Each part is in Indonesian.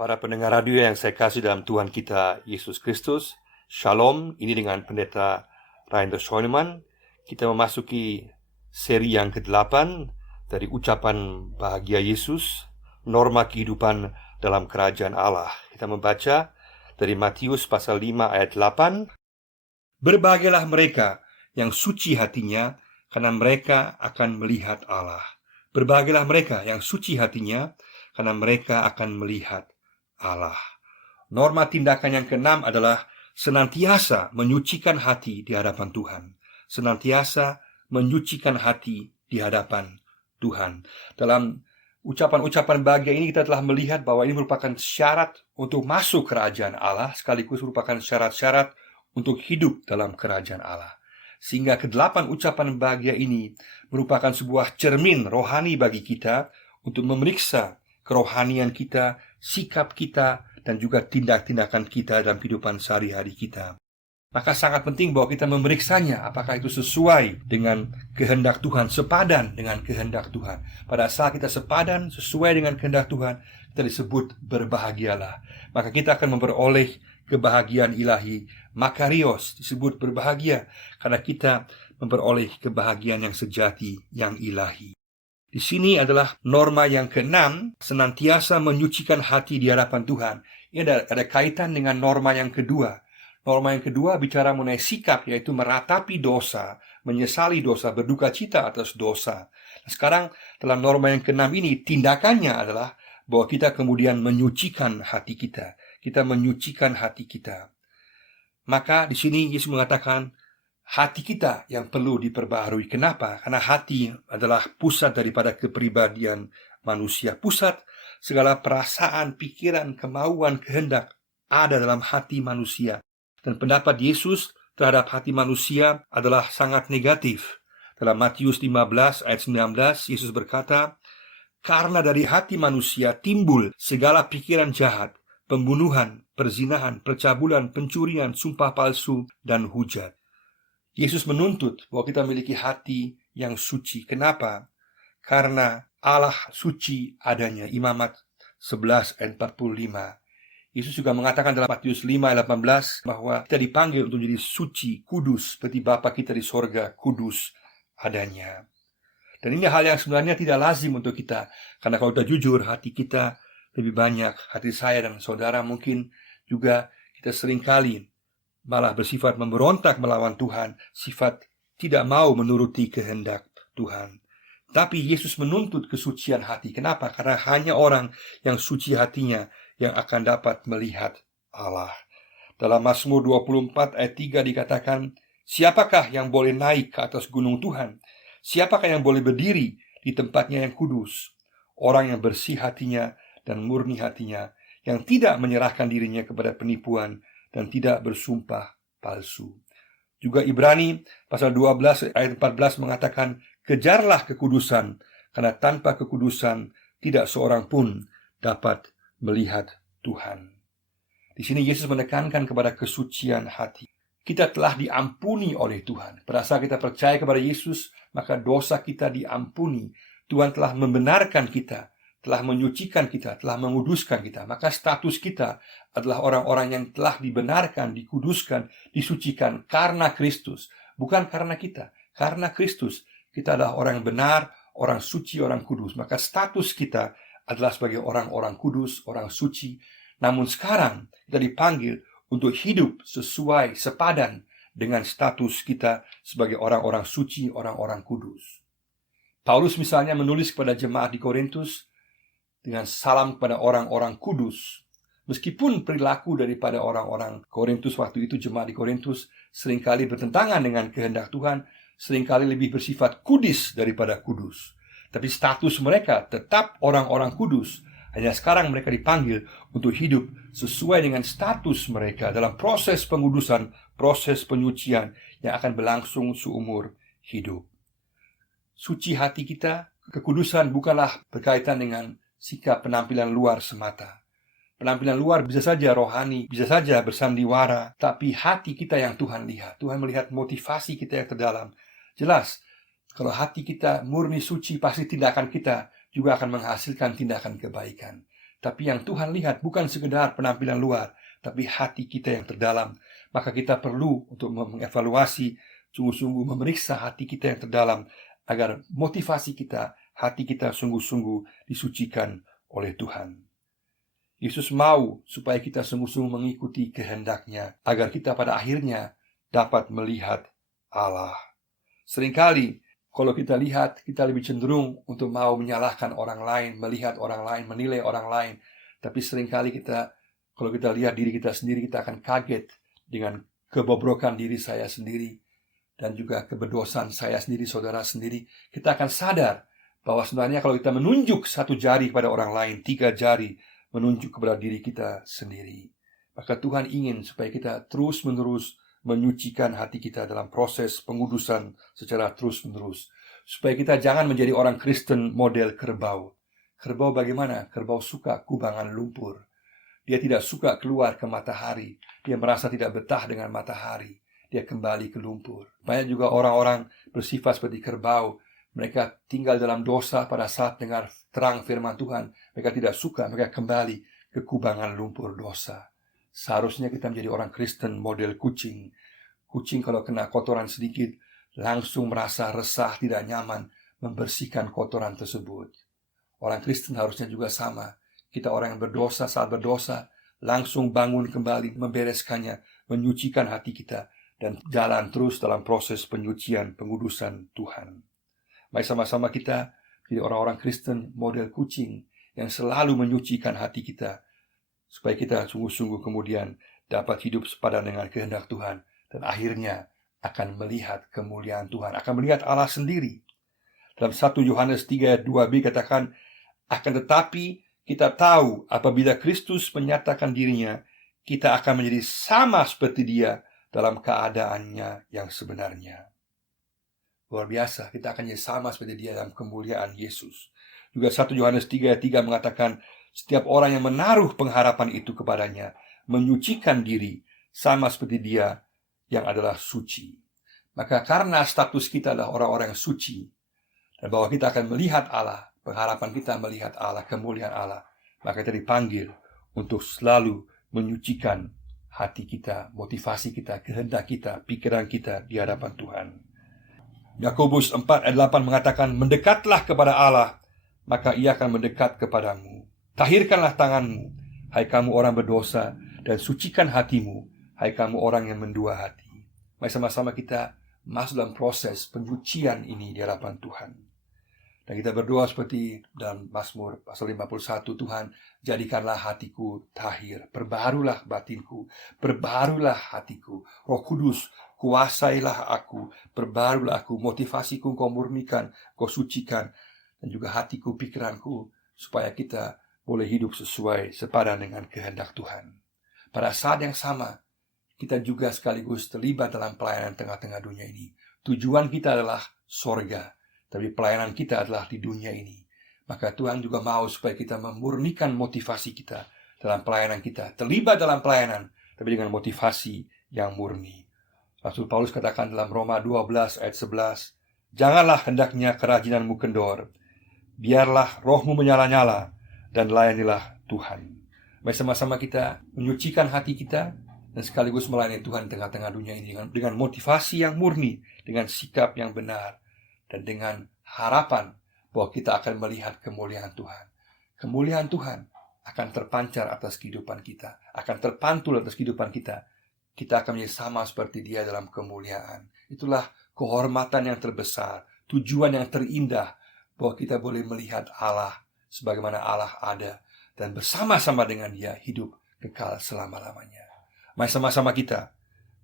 Para pendengar radio yang saya kasih dalam Tuhan kita Yesus Kristus, Shalom. Ini dengan Pendeta Rainer Schoenemann. Kita memasuki seri yang ke-8 dari ucapan bahagia Yesus, norma kehidupan dalam kerajaan Allah. Kita membaca dari Matius pasal 5 ayat 8. Berbahagialah mereka yang suci hatinya, karena mereka akan melihat Allah. Berbahagialah mereka yang suci hatinya, karena mereka akan melihat Allah. Norma tindakan yang ke-6 adalah senantiasa menyucikan hati di hadapan Tuhan. Senantiasa menyucikan hati di hadapan Tuhan. Dalam ucapan-ucapan bahagia ini kita telah melihat bahwa ini merupakan syarat untuk masuk kerajaan Allah, sekaligus merupakan syarat-syarat untuk hidup dalam kerajaan Allah. Sehingga ke-8 ucapan bahagia ini merupakan sebuah cermin rohani bagi kita untuk memeriksa kerohanian kita, sikap kita, dan juga tindak-tindakan kita dalam kehidupan sehari-hari kita. Maka sangat penting bahwa kita memeriksanya, apakah itu sesuai dengan kehendak Tuhan, sepadan dengan kehendak Tuhan. Pada saat kita sepadan, sesuai dengan kehendak Tuhan, kita disebut berbahagialah. Maka kita akan memperoleh kebahagiaan ilahi. Makarios disebut berbahagia, karena kita memperoleh kebahagiaan yang sejati, yang ilahi. Di sini adalah norma yang ke-6, senantiasa menyucikan hati di hadapan Tuhan. Ini ada kaitan dengan norma yang kedua. Norma yang kedua bicara mengenai sikap, yaitu meratapi dosa, menyesali dosa, berduka cita atas dosa. Nah, sekarang dalam norma yang ke-6 ini, tindakannya adalah bahwa kita kemudian menyucikan hati kita. Kita menyucikan hati kita. Maka di sini Yesus mengatakan, hati kita yang perlu diperbaharui. Kenapa? Karena hati adalah pusat daripada kepribadian manusia. Pusat segala perasaan, pikiran, kemauan, kehendak ada dalam hati manusia. Dan pendapat Yesus terhadap hati manusia adalah sangat negatif. Dalam Matius 15 ayat 19, Yesus berkata, karena dari hati manusia timbul segala pikiran jahat, pembunuhan, perzinahan, percabulan, pencurian, sumpah palsu, dan hujat. Yesus menuntut bahwa kita memiliki hati yang suci. Kenapa? Karena Allah suci adanya. Imamat 11 ayat 45. Yesus juga mengatakan dalam Matius 5 ayat 18 bahwa kita dipanggil untuk menjadi suci, kudus, seperti Bapa kita di sorga kudus adanya. Dan ini hal yang sebenarnya tidak lazim untuk kita. Karena kalau kita jujur, hati kita lebih banyak, hati saya dan saudara mungkin juga kita seringkali malah bersifat memberontak melawan Tuhan, sifat tidak mau menuruti kehendak Tuhan. Tapi Yesus menuntut kesucian hati. Kenapa? Karena hanya orang yang suci hatinya yang akan dapat melihat Allah. Dalam Mazmur 24 ayat 3 dikatakan, siapakah yang boleh naik ke atas gunung Tuhan? Siapakah yang boleh berdiri di tempatnya yang kudus? Orang yang bersih hatinya dan murni hatinya, yang tidak menyerahkan dirinya kepada penipuan dan tidak bersumpah palsu. Juga Ibrani pasal 12 ayat 14 mengatakan, kejarlah kekudusan, karena tanpa kekudusan tidak seorang pun dapat melihat Tuhan. Di sini Yesus menekankan kepada kesucian hati. Kita telah diampuni oleh Tuhan. Pada saat kita percaya kepada Yesus, maka dosa kita diampuni. Tuhan telah membenarkan kita, telah menyucikan kita, telah menguduskan kita. Maka status kita adalah orang-orang yang telah dibenarkan, dikuduskan, disucikan karena Kristus. Bukan karena kita, karena Kristus. Kita adalah orang yang benar, orang suci, orang kudus. Maka status kita adalah sebagai orang-orang kudus, orang suci. Namun sekarang kita dipanggil untuk hidup sesuai, sepadan dengan status kita sebagai orang-orang suci, orang-orang kudus. Paulus misalnya menulis kepada jemaat di Korintus dengan salam kepada orang-orang kudus. Meskipun perilaku daripada orang-orang Korintus waktu itu, jemaat di Korintus, seringkali bertentangan dengan kehendak Tuhan, seringkali lebih bersifat kudis daripada kudus. Tapi status mereka tetap orang-orang kudus. Hanya sekarang mereka dipanggil untuk hidup sesuai dengan status mereka dalam proses pengudusan, proses penyucian yang akan berlangsung seumur hidup. Suci hati kita, kekudusan bukanlah berkaitan dengan sikap penampilan luar semata. Penampilan luar bisa saja rohani, bisa saja bersandiwara, tapi hati kita yang Tuhan lihat. Tuhan melihat motivasi kita yang terdalam. Jelas, kalau hati kita murni suci, pasti tindakan kita juga akan menghasilkan tindakan kebaikan. Tapi yang Tuhan lihat bukan sekedar penampilan luar, tapi hati kita yang terdalam. Maka kita perlu untuk mengevaluasi, sungguh-sungguh memeriksa hati kita yang terdalam, agar motivasi kita, hati kita sungguh-sungguh disucikan oleh Tuhan. Yesus mau supaya kita sungguh-sungguh mengikuti kehendak-Nya, agar kita pada akhirnya dapat melihat Allah. Seringkali kalau kita lihat, kita lebih cenderung untuk mau menyalahkan orang lain, melihat orang lain, menilai orang lain. Tapi seringkali kalau kita lihat diri kita sendiri, kita akan kaget dengan kebobrokan diri saya sendiri dan juga keberdosan saya sendiri, saudara sendiri. Kita akan sadar bahwa sebenarnya kalau kita menunjuk 1 jari kepada orang lain, 3 jari menunjuk kepada diri kita sendiri. Maka Tuhan ingin supaya kita terus-menerus menyucikan hati kita dalam proses pengudusan secara terus-menerus, supaya kita jangan menjadi orang Kristen model kerbau. Kerbau bagaimana? Kerbau suka kubangan lumpur. Dia tidak suka keluar ke matahari. Dia merasa tidak betah dengan matahari. Dia kembali ke lumpur. Banyak juga orang-orang bersifat seperti kerbau. Mereka tinggal dalam dosa pada saat dengar terang firman Tuhan. Mereka tidak suka, mereka kembali ke kubangan lumpur dosa. Seharusnya kita menjadi orang Kristen model kucing. Kucing kalau kena kotoran sedikit, langsung merasa resah, tidak nyaman, membersihkan kotoran tersebut. Orang Kristen harusnya juga sama. Kita orang yang berdosa, saat berdosa, langsung bangun kembali, membereskannya, menyucikan hati kita, dan jalan terus dalam proses penyucian, pengudusan Tuhan. Mari sama-sama kita jadi orang-orang Kristen model kucing yang selalu menyucikan hati kita, supaya kita sungguh-sungguh kemudian dapat hidup sepadan dengan kehendak Tuhan, dan akhirnya akan melihat kemuliaan Tuhan, akan melihat Allah sendiri. Dalam 1 Yohanes 3 ayat 2b katakan, akan tetapi kita tahu apabila Kristus menyatakan dirinya, kita akan menjadi sama seperti Dia dalam keadaannya yang sebenarnya. Luar biasa, kita akan jadi sama seperti Dia dalam kemuliaan Yesus. Juga 1 Yohanes 3 ayat 3 mengatakan, setiap orang yang menaruh pengharapan itu kepadanya, menyucikan diri, sama seperti Dia yang adalah suci. Maka karena status kita adalah orang-orang yang suci, dan bahwa kita akan melihat Allah, pengharapan kita melihat Allah, kemuliaan Allah, maka kita dipanggil untuk selalu menyucikan hati kita, motivasi kita, kehendak kita, pikiran kita di hadapan Tuhan. Yakobus 4 ayat 8 mengatakan, mendekatlah kepada Allah, maka Ia akan mendekat kepadamu. Tahirkanlah tanganmu, hai kamu orang berdosa, dan sucikan hatimu, hai kamu orang yang mendua hati. Mari sama-sama kita masuk dalam proses penyucian ini di hadapan Tuhan. Dan kita berdoa seperti dalam Mazmur pasal 51, Tuhan, jadikanlah hatiku tahir, perbaharulah batinku, perbaharulah hatiku. Roh Kudus, kuasailah aku, perbaharulah aku, motivasiku Kau murnikan, Kau sucikan, dan juga hatiku, pikiranku, supaya kita boleh hidup sesuai sepadan dengan kehendak Tuhan. Pada saat yang sama, kita juga sekaligus terlibat dalam pelayanan tengah-tengah dunia ini. Tujuan kita adalah sorga, tapi pelayanan kita adalah di dunia ini. Maka Tuhan juga mau supaya kita memurnikan motivasi kita dalam pelayanan kita. Terlibat dalam pelayanan, tapi dengan motivasi yang murni. Rasul Paulus katakan dalam Roma 12 ayat 11, janganlah hendaknya kerajinanmu kendor, biarlah rohmu menyala-nyala, dan layanilah Tuhan. Mari sama-sama kita menyucikan hati kita dan sekaligus melayani Tuhan di tengah-tengah dunia ini dengan motivasi yang murni, dengan sikap yang benar, dan dengan harapan bahwa kita akan melihat kemuliaan Tuhan. Kemuliaan Tuhan akan terpancar atas kehidupan kita, akan terpantul atas kehidupan kita. Kita akan menjadi sama seperti Dia dalam kemuliaan. Itulah kehormatan yang terbesar, tujuan yang terindah, bahwa kita boleh melihat Allah sebagaimana Allah ada, dan bersama-sama dengan Dia hidup kekal selama-lamanya. Mari sama-sama kita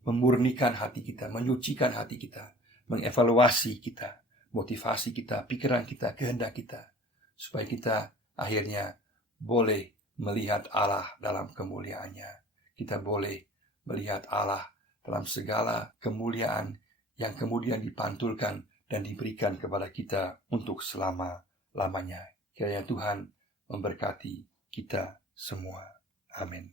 memurnikan hati kita, menyucikan hati kita, mengevaluasi kita, motivasi kita, pikiran kita, kehendak kita, supaya kita akhirnya boleh melihat Allah dalam kemuliaannya. Kita boleh melihat Allah dalam segala kemuliaan yang kemudian dipantulkan dan diberikan kepada kita untuk selama-lamanya. Kiranya Tuhan memberkati kita semua. Amin.